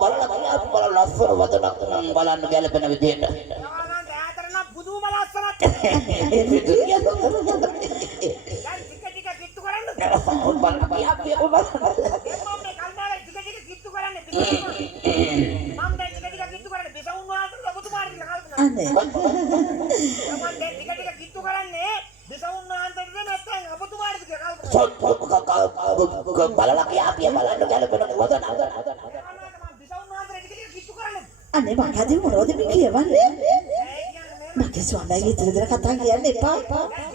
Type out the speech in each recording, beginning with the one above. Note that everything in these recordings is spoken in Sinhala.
බලන්න ලස්සන වදනක් බලන්න ගැලපෙන විදිහට. බුදුම ලස්සනක්. ටික කිට්ටු කරන්න. බලන්න කියාපිය බලන්න. මම මේ කල්මාරේ ටික කිට්ටු කරන්නේ. මම දැන් ටික කිට්ටු කරන්නේ. බිසවුන් වහන්සේ ඔබතුමාට කියලා කල්පනා. අනේ. මම දැන් ටික කිට්ටු කරන්නේ. බිසවුන් වහන්සේට නැත්නම් ඔබතුමාට කියලා කල්පනා. බලලා කියාපිය බලන්න ගැලපෙන වදනක්. අනේ මගදී මොනවද මේ කියවන්නේ? මගේ ස්වාමීගේ ඉතිරිදර කතා කියන්න එපා.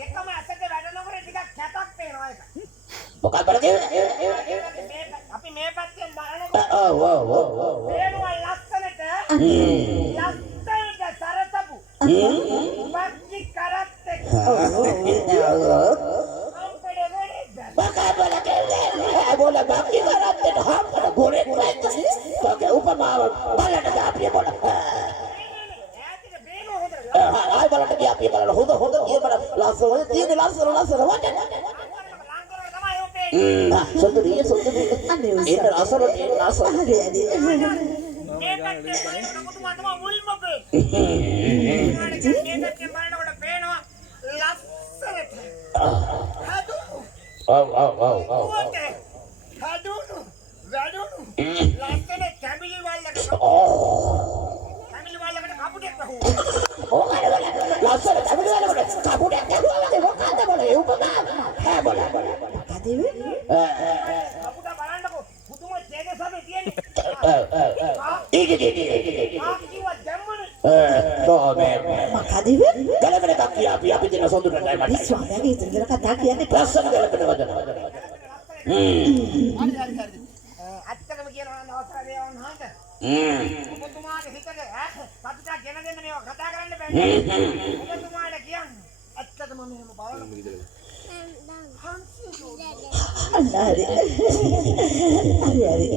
එකම අසක වැඩනකොට ටිකක් කැතක් පේනවා ඒක. මොකක්ද බලන්නේ? අපි මේ පැත්තෙන් බලනකොට ඔව්. පේනවා ලස්සනට. ලස්සනට සරසපු. පච්චි කරත් එක්ක. बोला बाकी कराते तो हम पर गोरे तो क्या ऊपर मार बाला ना आप ये बोला हाय बाला ना आप ये बोला हो ये बड़ा लास्ट ये लास्ट हो जाए सुन ये ये लास्ट අනේ මේ පැත්තෙන් බලනකොට මම මුලින්ම පේනවා ලස්සනට. හදුණු. හදුණු. වැඩුණු. ලස්සන කැමිලි වල්ලකට. කැමිලි වල්ලකට කපුටෙක් වහුවා. लास्ट कबूतर कबूतर वो खाता बोले ऊपर है बोला මගදී කපුටා බලන්නකෝ. පුදුම තේජසම තියෙන්නේ. ආකිව ජම්මනේ. तो मैं මගදී गले में का किया अभी दिन सोंदु नहीं මේ मार ස්වාමීගේ ඉතිරිදර කතා කියන්න එපා. लसन गले में वजन හරි. අත්තකම කියනවා නම් අවසර දේවල් හන්ද. ඔබතුමාගේ හිතට කපුටා ගෙන දෙන්න මේව කතා කරන්න බෑ. ඔබතුමාට කියන්න. ඇත්තටම මෙහෙම බලන්න. අනාරි. හරි.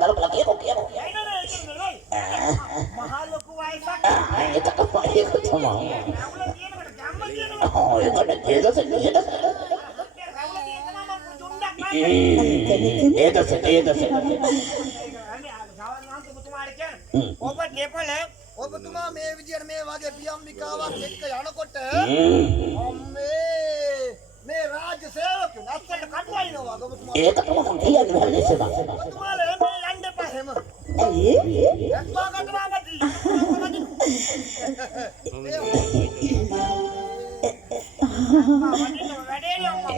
kalau lagi kok ya itu apa itu sama oh itu ada itu ඔබ දෙපළ ඔබතුමා මේ විදියට මේ වගේ පියම්මිකාවක් එක්ක යනකොට අම්මේ මේ රාජ්‍ය සේවකයන් අස්සට කටුවයින්නවා ඔබතුමා ඒක තමයි කියන්නේ හැලෙන්නේ ඔබතුමාලා මේ යන්න එපා හැම ඇයි? එක්වා කටුවාමදී වැඩේ